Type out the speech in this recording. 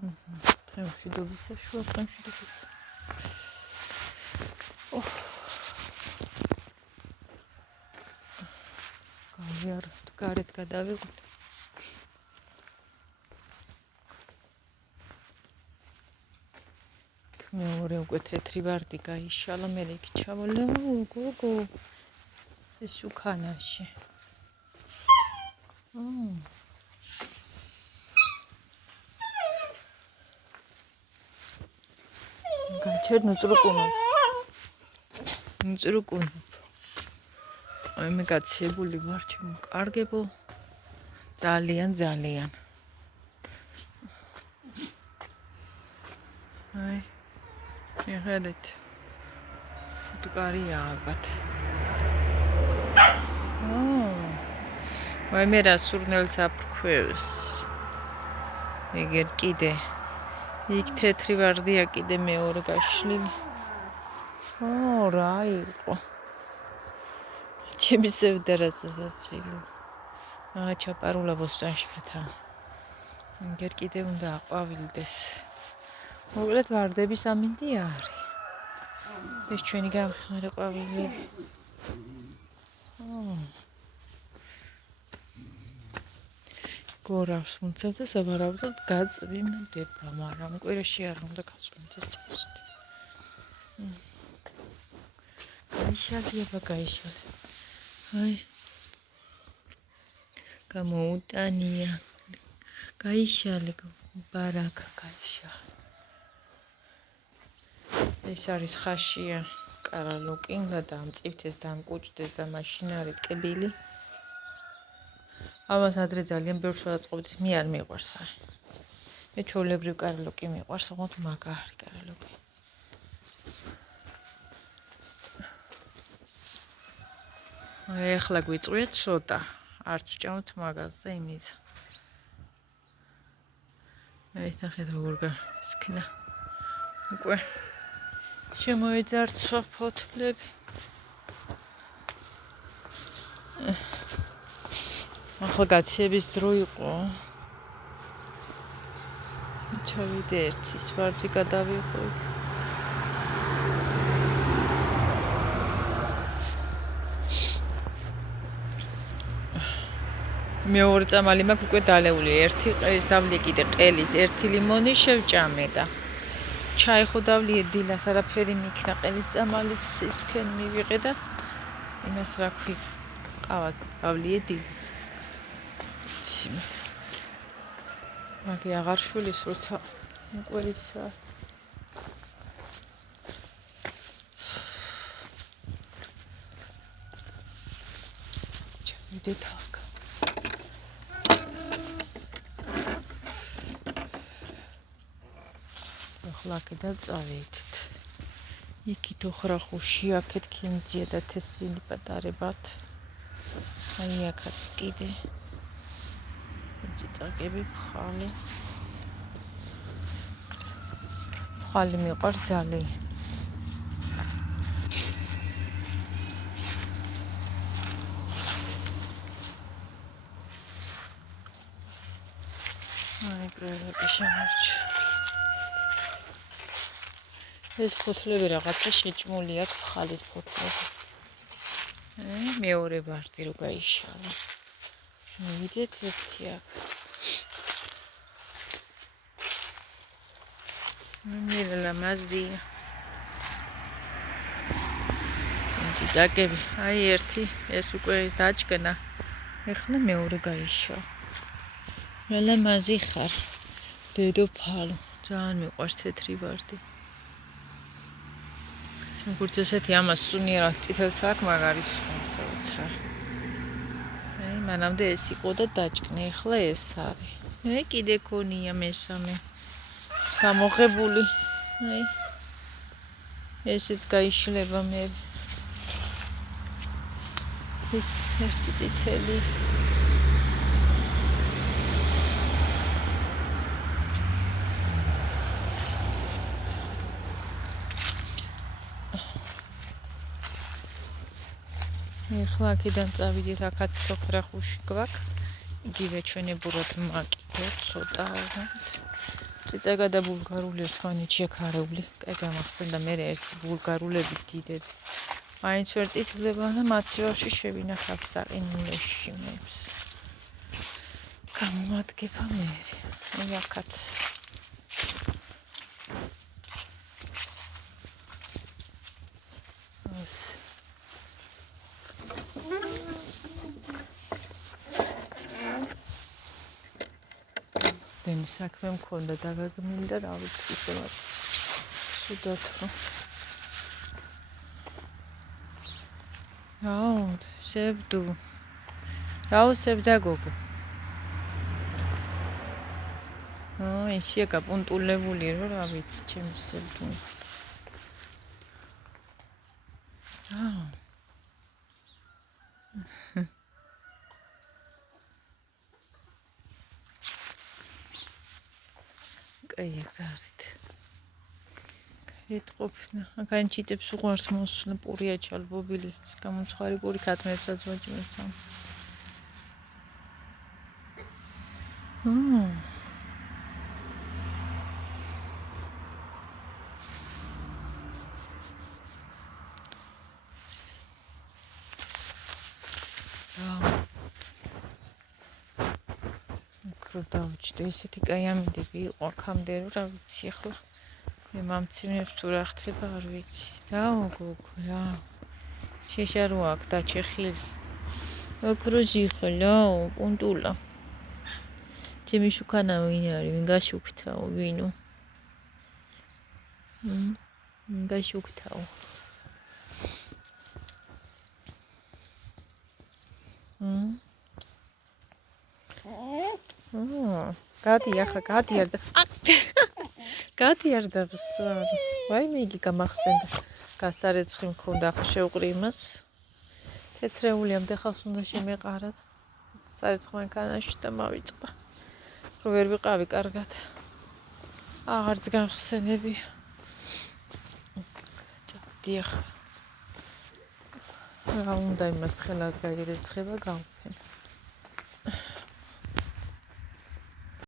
მშვიდობისა, შუა მშვიდობისა. გარეთ გადავიღოთ. მეორე უკვე თეთრი ვარდი გაიშალა, მე იქ ჩავალე, გოგო. ეს უკანაში. გაჩერ ნუწრუკუნო. აი მე გაცებული ვარ, ჩემო კარგებო. ძალიან. აი მიხედეთ. ფუტკარია ალბათ. ვაი მე რა სურნელს აფრქვევს. ეგერ კიდე. იქ თეთრი ვარდია კიდე მეორე გაშლილი. რა იყო? ჩემი სევდარასაცილო. ჩაპარულა ბოსტანში ხეთა. ეგერ კიდე უნდა აყვავილდეს. მოკლედ ვარდების ამინდი არის. ეს ჩვენი გამხმარე ყვავილები. გორავს მუნცევ და სავარაუდოდ გაწვიმდება, მაგრამ კვირაში არ უნდა გაწვიმდეს წასვით. გაიშალე. აი. გამოუტანია. გაიშალე, ბარაკა გაიშალე. ეს არის ხაშია კარალოკინგა და ამწიფთეს და ამკუჭდეს და მაშინ არის ტკბილი. ამას ადრე ძალიან ბევრს ვაწყობდით, მე არ მიყვარს. მე ჩვეულებრივ კარალოკი მიყვარს, ოღონდ მაგარი კარალოკი. ეხლა გვიწვიეთ ცოტა, არც ვჭამთ მაგაზე იმის. ეს ნახეთ როგორ გასქნა. უკვე შემოეძარცვა ფოთლები. ახლა გაცების დრო იყო. ჩავიდე ერთის ვარდი გადავიღო. მეორე წამალი მაქვს უკვე დალეული. ერთი ყელის დავლე კიდე ყელის, ერთი ლიმონი შევჭამე და ჩაი ხო დავლე დილას არაფერი მიქნა ყელის წამალიც ისქენ მივიღე და იმას რა ქვი ყავაც დავლე დილას. მაგი აღარ შვილის როცა მკვირისა. ჩავიდე თალკ. ახლა კიდევ წავედით. იქით ოხრახუში, აქეთ ქიმძია და თესილი პატარებად. აი აქაც კიდე. წაკები ფხალი. ფხალი მიყვარს ძალიან. აი პროექტი შემორჩა. ეს ფოთლები რაღაცა შეჭმული აქვს ფხალის ფოთლები. მეორე ვარდი რო გაიშალა. მივიდეთ ერთი აქ. მირელა მაზია. ძაკები, აი ერთი, ეს უკვე დაჭკნა. ეხლა მეორე გაიშალა. მირელა მაზი ხარ. დედოფალო, ძალიან მიყვარს თეთრი ვარდი. როგორც ესეთი ამას სუნიერად წითელს აქვს, მაგარი სუნცა უცარ. აი, მანამდე ეს იყო და დაჭკნე, ეხლა ეს არის. კიდე ქონია მესამე. გამოღებული. აი. ესეც გაიშლება მე. ეს ერთი წითელი. ეხლა აქედან წავიდეთ, აქაც ოხრახუში გვაქვს. იგივე ჩვენებურად მაკიდე, ცოტა წიწაკა და ბულგარული ერთმანეთში ეკარეული. კაი გამახსენდა მე ერთი ბულგარულები დიდები. მაინც ვერ წითლდება და მაცივარში შევინახავ საყინულეში მებს. გამომადგება მე. აი აქაც. ას დენი საქმე მქონდა დაგაგმილი და რა ვიცი ისე ვარ. სუდად ხო. რაუნდ, სებდუ. რაუ სებდა გოგო. ისე გაპუნტულებული რო რა ვიცი ჩემი სებდუ. კაი გარეთ. ეთყופნა. განჩიტებს უყარს მოსვლა პურია ჩალბობილი. ის გამოცხარი პური ქათმებსაც ვაჭმებს. დავჭდე ისეთი კაი ამიდები იყო აქამდე რომ რა ვიცი ახლა მე მამცინებს თუ რა ხდება არ ვიცი რა გოგო რა შეშარო აქ დაჩეხილი ოქროჟი ხოლო პუნტულა ჩემი შუქანა ვინ არის ვინ გაშუქთაო ვინო გაშუქთაო გადი ახლა გადიარდა გადიარდა ვსვარი ვაიმე იგი გამახსენდა გასარეცხი მქონდა ახლა შევყრი იმას თეთრეული ამ დახალს უნდა შემეყარა სარეცხ მანქანაში და მავიწყდა რომ ვერ ვიყავი კარგად აღარც გახსენები წავდი ახლა რა უნდა იმას ხელად გაირეცხება გავფენ